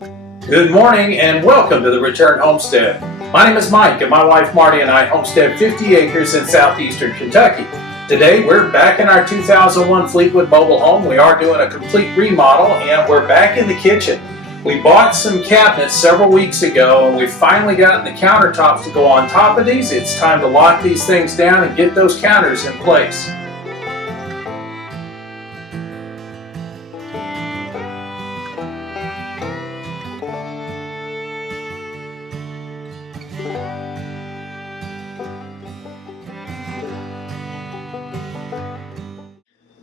Good morning and welcome to the Return Homestead. My name is Mike and my wife Marty and I homestead 50 acres in southeastern Kentucky. Today we're back in our 2001 Fleetwood mobile home. We are doing a complete remodel and we're back in the kitchen. We bought some cabinets several weeks ago and we've finally gotten the countertops to go on top of these. It's time to lock these things down and get those counters in place.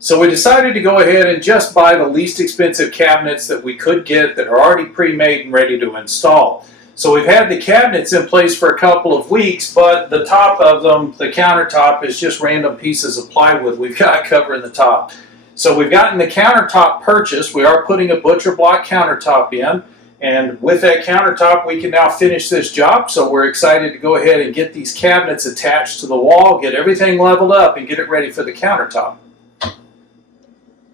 So we decided to go ahead and just buy the least expensive cabinets that we could get that are already pre-made and ready to install. So we've had the cabinets in place for a couple of weeks, but the top of them, the countertop, is just random pieces of plywood we've got covering the top. So we've gotten the countertop purchased. We are putting a butcher block countertop in, and with that countertop we can now finish this job. So we're excited to go ahead and get these cabinets attached to the wall, get everything leveled up, and get it ready for the countertop.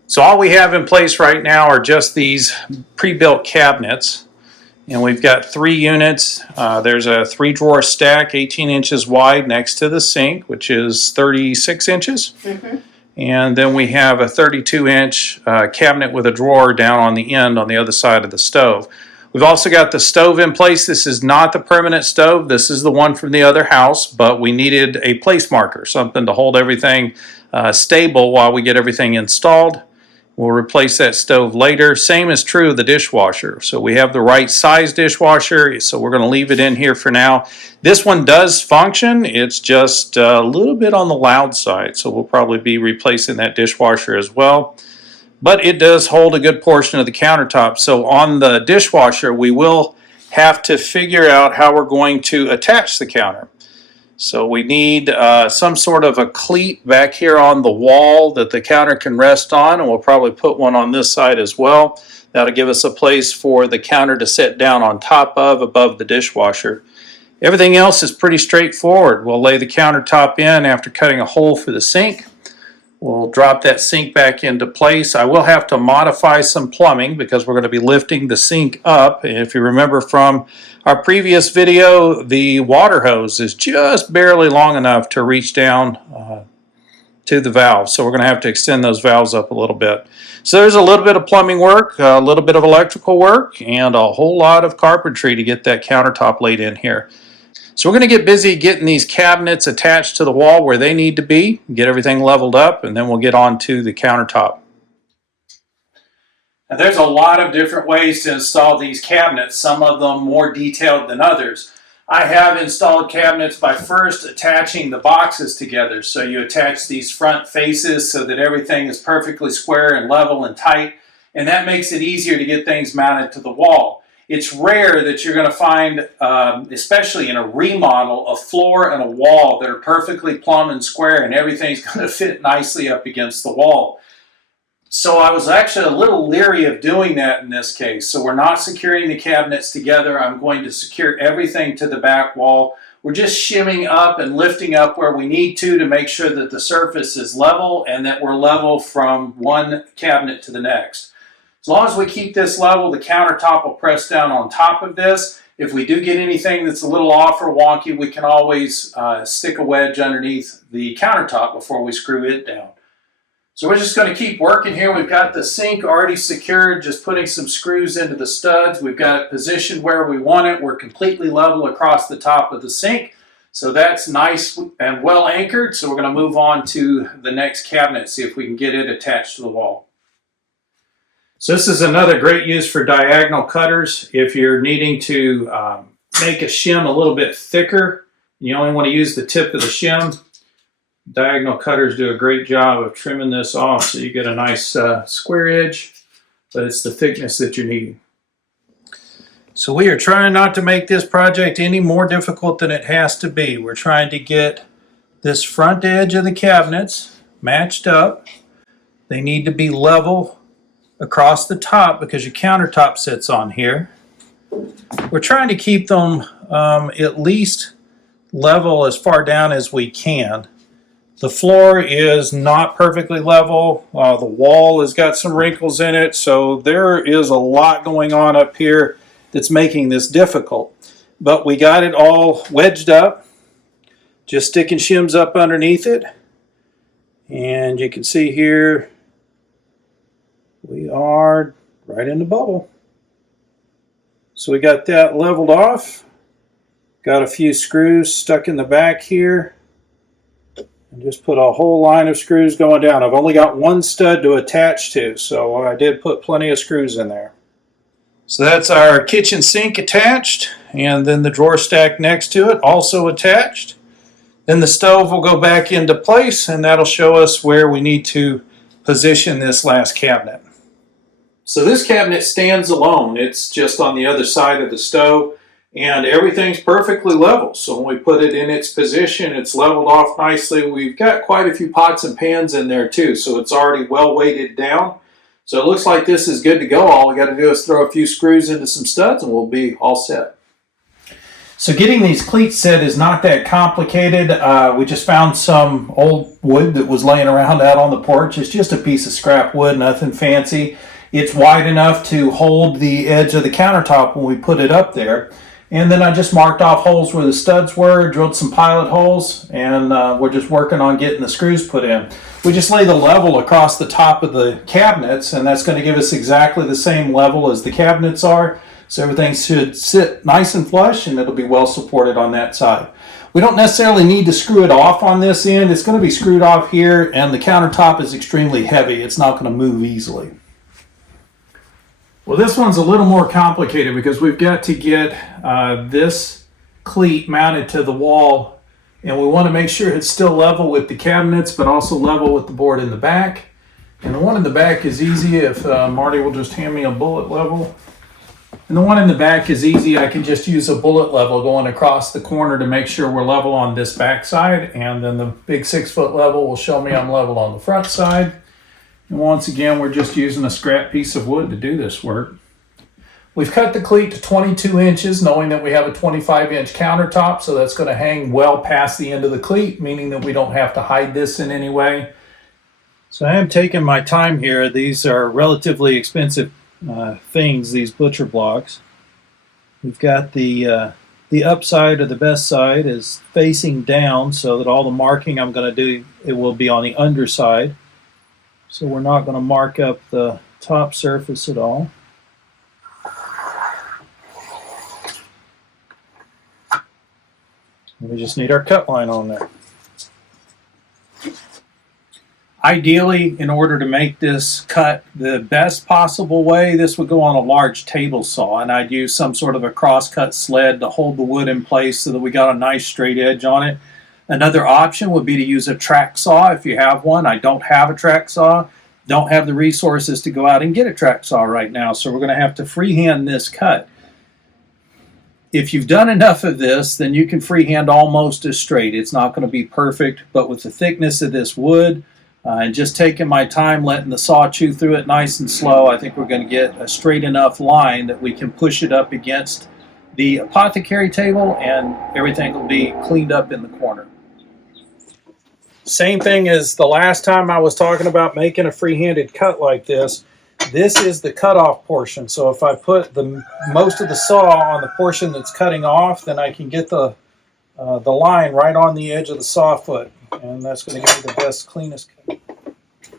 So all we have in place right now are just these pre-built cabinets, and we've got 3 units. There's a 3-drawer stack 18 inches wide next to the sink, which is 36 inches. And then we have a 32-inch cabinet with a drawer down on the end on the other side of the stove. We've also got the stove in place. This is not the permanent stove. This is the one from the other house, but we needed a place marker, something to hold everything stable while we get everything installed. We'll replace that stove later. Same is true of the dishwasher. So we have the right size dishwasher, so we're going to leave it in here for now. This one does function. It's just a little bit on the loud side, so we'll probably be replacing that dishwasher as well. But it does hold a good portion of the countertop. So on the dishwasher, we will have to figure out how we're going to attach the counter. So we need some sort of a cleat back here on the wall that the counter can rest on, and we'll probably put one on this side as well. That'll give us a place for the counter to sit down on top of, above the dishwasher. Everything else is pretty straightforward. We'll lay the countertop in after cutting a hole for the sink. We'll drop that sink back into place. I will have to modify some plumbing because we're going to be lifting the sink up. If you remember from our previous video, the water hose is just barely long enough to reach down to the valve. So we're going to have to extend those valves up a little bit. So there's a little bit of plumbing work, a little bit of electrical work, and a whole lot of carpentry to get that countertop laid in here. So we're going to get busy getting these cabinets attached to the wall where they need to be, get everything leveled up, and then we'll get on to the countertop. Now, there's a lot of different ways to install these cabinets, some of them more detailed than others. I have installed cabinets by first attaching the boxes together. So you attach these front faces so that everything is perfectly square and level and tight, and that makes it easier to get things mounted to the wall. It's rare that you're going to find, especially in a remodel, a floor and a wall that are perfectly plumb and square and everything's going to fit nicely up against the wall. So I was actually a little leery of doing that in this case. So we're not securing the cabinets together. I'm going to secure everything to the back wall. We're just shimming up and lifting up where we need to make sure that the surface is level and that we're level from one cabinet to the next. As long as we keep this level, the countertop will press down on top of this. If we do get anything that's a little off or wonky, we can always stick a wedge underneath the countertop before we screw it down. So we're just going to keep working here. We've got the sink already secured, just putting some screws into the studs. We've got it positioned where we want it. We're completely level across the top of the sink. So that's nice and well anchored. So we're going to move on to the next cabinet, see if we can get it attached to the wall. So this is another great use for diagonal cutters. If you're needing to make a shim a little bit thicker, you only want to use the tip of the shim. Diagonal cutters do a great job of trimming this off so you get a nice square edge, but it's the thickness that you're needing. So we are trying not to make this project any more difficult than it has to be. We're trying to get this front edge of the cabinets matched up. They need to be level across the top because your countertop sits on here. We're trying to keep them at least level as far down as we can. The floor is not perfectly level. The wall has got some wrinkles in it, so there is a lot going on up here. that's making this difficult. But we got it all wedged up, just sticking shims up underneath it. And you can see here, we are right in the bubble. So we got that leveled off. Got a few screws stuck in the back here. And just put a whole line of screws going down. I've only got one stud to attach to, so I did put plenty of screws in there. So that's our kitchen sink attached, and then the drawer stack next to it also attached. Then the stove will go back into place, and that'll show us where we need to position this last cabinet. So this cabinet stands alone. It's just on the other side of the stove, and everything's perfectly level. So when we put it in its position, it's leveled off nicely. We've got quite a few pots and pans in there too, so it's already well weighted down. So it looks like this is good to go. All we got to do is throw a few screws into some studs and we'll be all set. So getting these cleats set is not that complicated. We just found some old wood that was laying around out on the porch. It's just a piece of scrap wood, nothing fancy. It's wide enough to hold the edge of the countertop when we put it up there. And then I just marked off holes where the studs were, drilled some pilot holes, and we're just working on getting the screws put in. We just lay the level across the top of the cabinets, and that's going to give us exactly the same level as the cabinets are. So everything should sit nice and flush, and it'll be well supported on that side. We don't necessarily need to screw it off on this end. It's going to be screwed off here, and the countertop is extremely heavy. It's not going to move easily. Well, this one's a little more complicated because we've got to get this cleat mounted to the wall, and we want to make sure it's still level with the cabinets, but also level with the board in the back. And the one in the back is easy if Marty will just hand me a bullet level. And the one in the back is easy. I can just use a bullet level going across the corner to make sure we're level on this back side, and then the big 6-foot level will show me I'm level on the front side. And once again, we're just using a scrap piece of wood to do this work. We've cut the cleat to 22 inches, knowing that we have a 25-inch countertop, so that's going to hang well past the end of the cleat, meaning that we don't have to hide this in any way. So I am taking my time here. These are relatively expensive things, these butcher blocks. We've got the upside, or the best side, is facing down, so that all the marking I'm going to do, it will be on the underside. So we're not going to mark up the top surface at all. We just need our cut line on there. Ideally, in order to make this cut the best possible way, this would go on a large table saw, and I'd use some sort of a cross-cut sled to hold the wood in place so that we got a nice straight edge on it. Another option would be to use a track saw if you have one. I don't have a track saw. Don't have the resources to go out and get a track saw right now, so we're going to have to freehand this cut. If you've done enough of this, then you can freehand almost as straight. It's not going to be perfect, but with the thickness of this wood and just taking my time letting the saw chew through it nice and slow, I think we're going to get a straight enough line that we can push it up against the apothecary table and everything will be cleaned up in the corner. Same thing as the last time I was talking about making a free-handed cut like this. This is the cutoff portion. So if I put most of the saw on the portion that's cutting off, then I can get the line right on the edge of the saw foot. And that's going to give me the best, cleanest cut.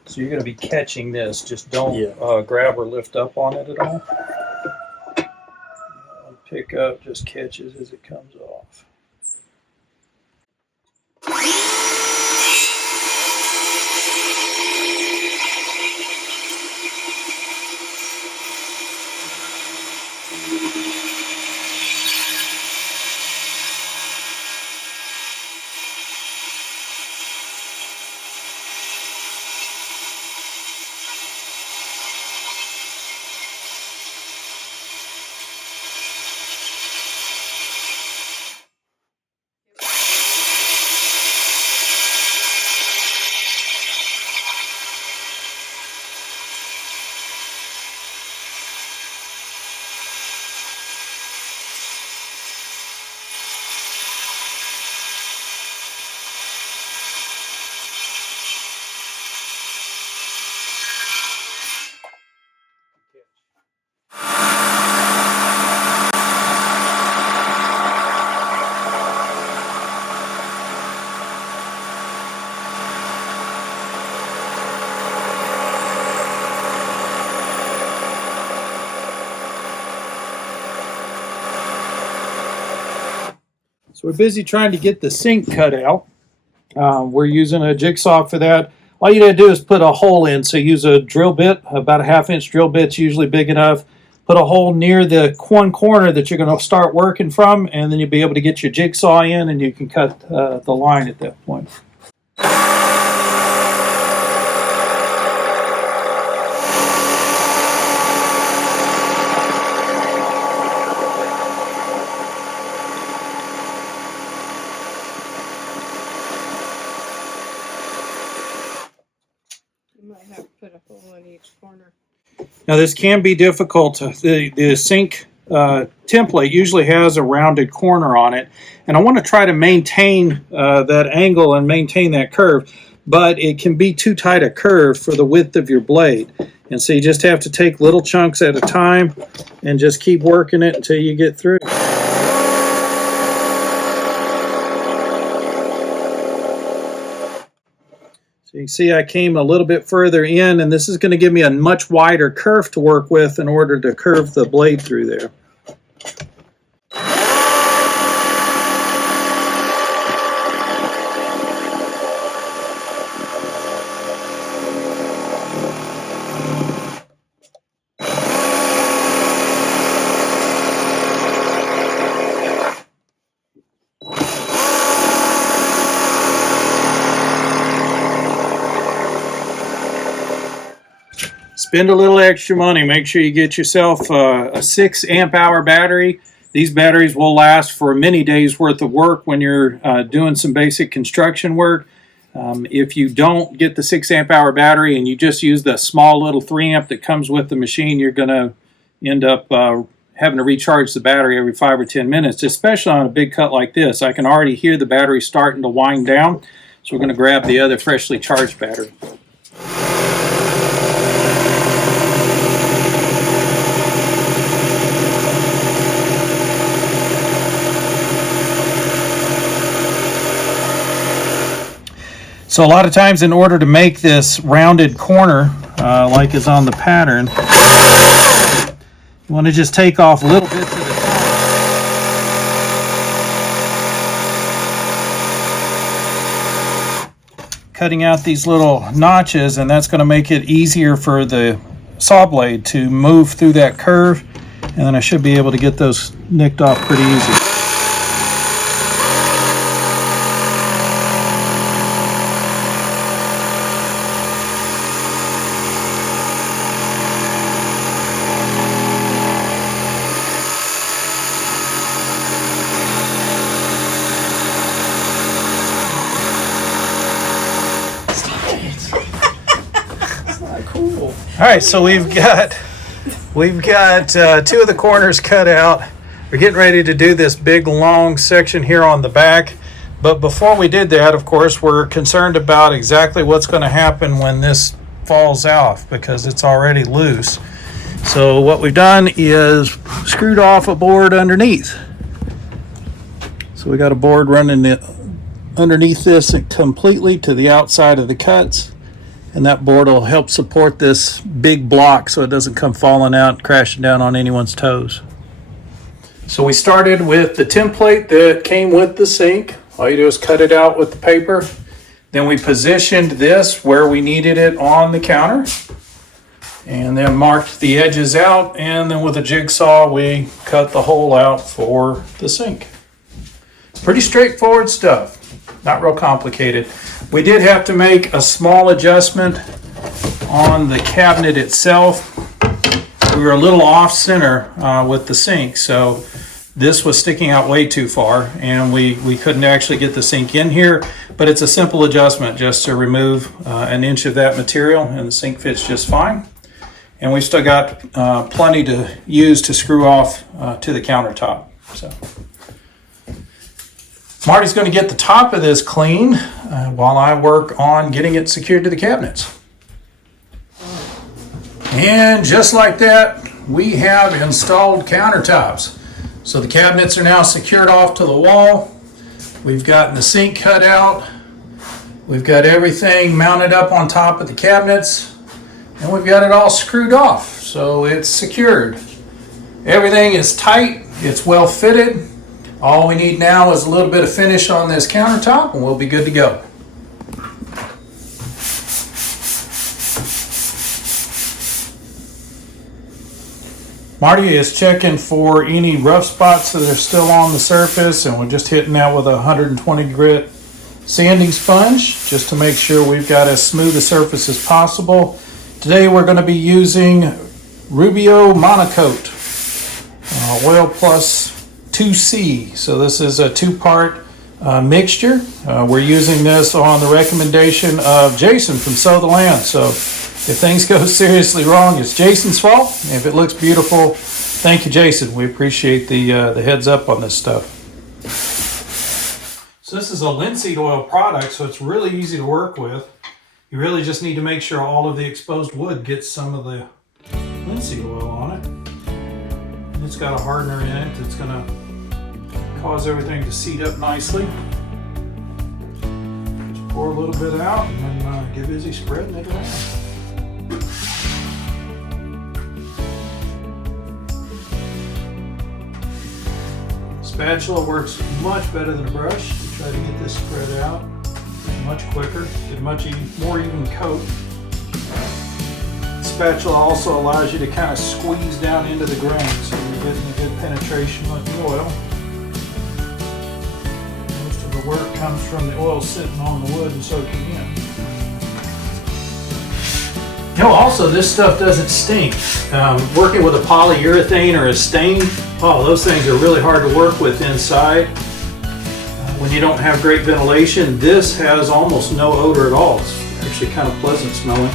So you're going to be catching this. Just don't grab or lift up on it at all. Pick up, just catches as it comes off. So we're busy trying to get the sink cut out. We're using a jigsaw for that. All you gotta do is put a hole in. So use a drill bit, about a 1/2 inch drill bit's usually big enough. Put a hole near the one corner that you're gonna start working from, and then you'll be able to get your jigsaw in and you can cut the line at that point. You might have to put a hole in each corner. Now this can be difficult. The sink template usually has a rounded corner on it, and I want to try to maintain that angle and maintain that curve, but it can be too tight a curve for the width of your blade. And so you just have to take little chunks at a time and just keep working it until you get through. So you can see I came a little bit further in, and this is going to give me a much wider curve to work with in order to curve the blade through there. Spend a little extra money. Make sure you get yourself a 6 amp-hour battery. These batteries will last for many days worth of work when you're doing some basic construction work. If you don't get the 6 amp-hour battery and you just use the small little 3 amp that comes with the machine, you're going to end up having to recharge the battery every 5 or 10 minutes, especially on a big cut like this. I can already hear the battery starting to wind down, so we're going to grab the other freshly charged battery. So a lot of times in order to make this rounded corner, like is on the pattern, you want to just take off little bits at a time. Cutting out these little notches, and that's going to make it easier for the saw blade to move through that curve, and then I should be able to get those nicked off pretty easy. Cool. All right, so we've got 2 of the corners cut out. We're getting ready to do this big long section here on the back. But before we did that, of course, we're concerned about exactly what's going to happen when this falls off because it's already loose. So what we've done is screwed off a board underneath. So we got a board running underneath this completely to the outside of the cuts. And that board will help support this big block so it doesn't come falling out and crashing down on anyone's toes. So we started with the template that came with the sink. All you do is cut it out with the paper. Then we positioned this where we needed it on the counter. And then marked the edges out. And then with a jigsaw, we cut the hole out for the sink. Pretty straightforward stuff. Not real complicated. We did have to make a small adjustment on the cabinet itself. We were a little off center with the sink, so this was sticking out way too far, and we couldn't actually get the sink in here, but it's a simple adjustment just to remove an inch of that material, and the sink fits just fine. And we've still got plenty to use to screw off to the countertop. So Marty's going to get the top of this clean while I work on getting it secured to the cabinets. And just like that, we have installed countertops. So the cabinets are now secured off to the wall. We've gotten the sink cut out. We've got everything mounted up on top of the cabinets. And we've got it all screwed off. So it's secured. Everything is tight. It's well fitted. All we need now is a little bit of finish on this countertop and we'll be good to go. Marty is checking for any rough spots that are still on the surface, and we're just hitting that with a 120 grit sanding sponge just to make sure we've got as smooth a surface as possible. Today we're going to be using Rubio Monocoat Oil Plus 2C. So this is a two-part mixture. We're using this on the recommendation of Jason from Sow the Land. So if things go seriously wrong, it's Jason's fault. If it looks beautiful, thank you, Jason. We appreciate the heads up on this stuff. So this is a linseed oil product, so it's really easy to work with. You really just need to make sure all of the exposed wood gets some of the linseed oil on it. And it's got a hardener in it that's going to cause everything to seat up nicely. Just pour a little bit out and then get busy spreading it around. Spatula works much better than a brush to try to get this spread out. Much quicker, get much more even coat. Spatula also allows you to kind of squeeze down into the grain, so you're getting a good penetration with the oil. Most of the work comes from the oil sitting on the wood and soaking in. You know, also this stuff doesn't stink. Working with a polyurethane or a stain, oh, those things are really hard to work with inside. When you don't have great ventilation, this has almost no odor at all. It's actually kind of pleasant smelling.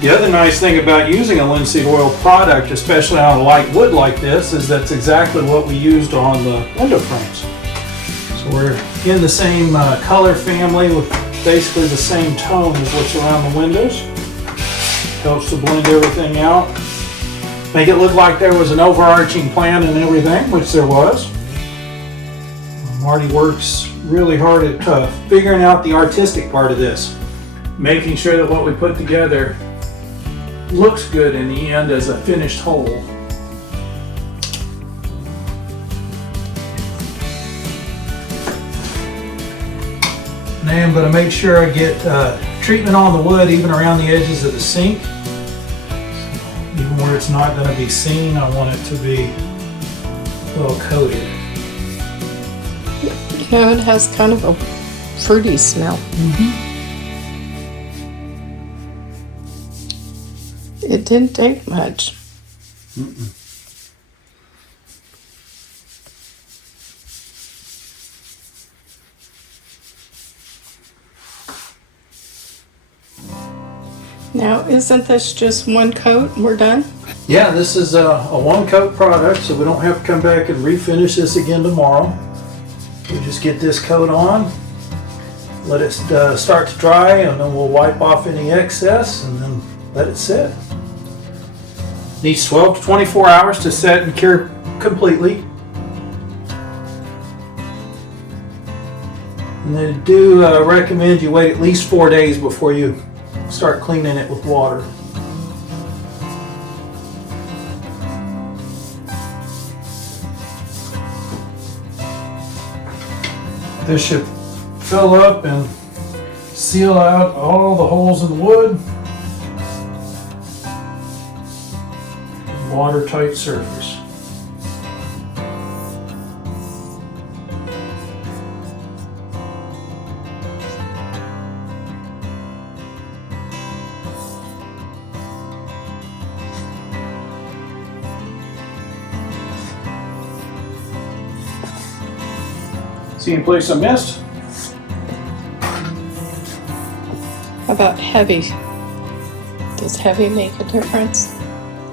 The other nice thing about using a linseed oil product, especially on a light wood like this, is that's exactly what we used on the window frames. So we're in the same color family with basically the same tone as what's around the windows. Helps to blend everything out. Make it look like there was an overarching plan and everything, which there was. Marty works really hard at figuring out the artistic part of this. Making sure that what we put together looks good in the end as a finished whole. And I am going to make sure I get treatment on the wood even around the edges of the sink. Even where it's not going to be seen, I want it to be well coated. You know, it has kind of a fruity smell. It didn't take much. Now, isn't this just one coat and we're done? Yeah, this is a one coat product, so we don't have to come back and refinish this again tomorrow. We just get this coat on, let it start to dry, and then we'll wipe off any excess and then let it sit. Needs 12 to 24 hours to set and cure completely. And they do recommend you wait at least 4 days before you start cleaning it with water. This should fill up and seal out all the holes in the wood. Watertight surface. See any place I missed? How about heavy? Does heavy make a difference?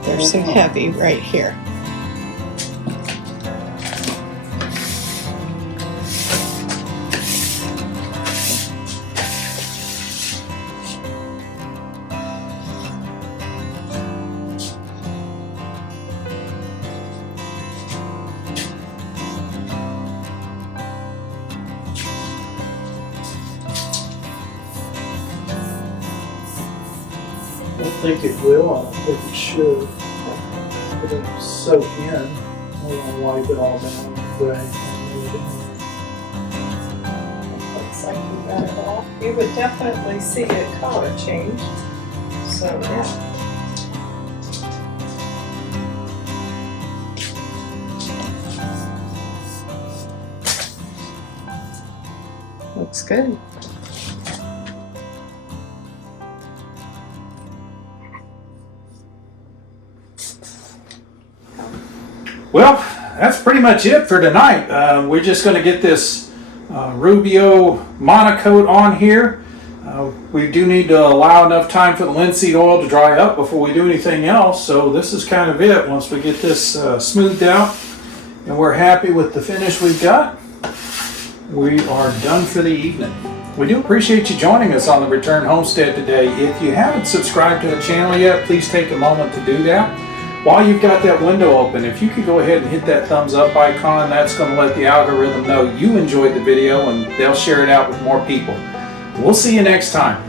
There's some heavy right here. I don't think it will. I don't think it should. It'll soak in. We're going to wipe it all down with gray. Looks like you got it all. You would definitely see a color change. So yeah. Looks good. Well, that's pretty much it for tonight. We're just going to get this Rubio monocoat on here. We do need to allow enough time for the linseed oil to dry up before we do anything else. So this is kind of it. Once we get this smoothed out and we're happy with the finish we've got, we are done for the evening. We do appreciate you joining us on the Return Homestead today. If you haven't subscribed to the channel yet, please take a moment to do that. While you've got that window open, if you could go ahead and hit that thumbs up icon, that's going to let the algorithm know you enjoyed the video and they'll share it out with more people. We'll see you next time.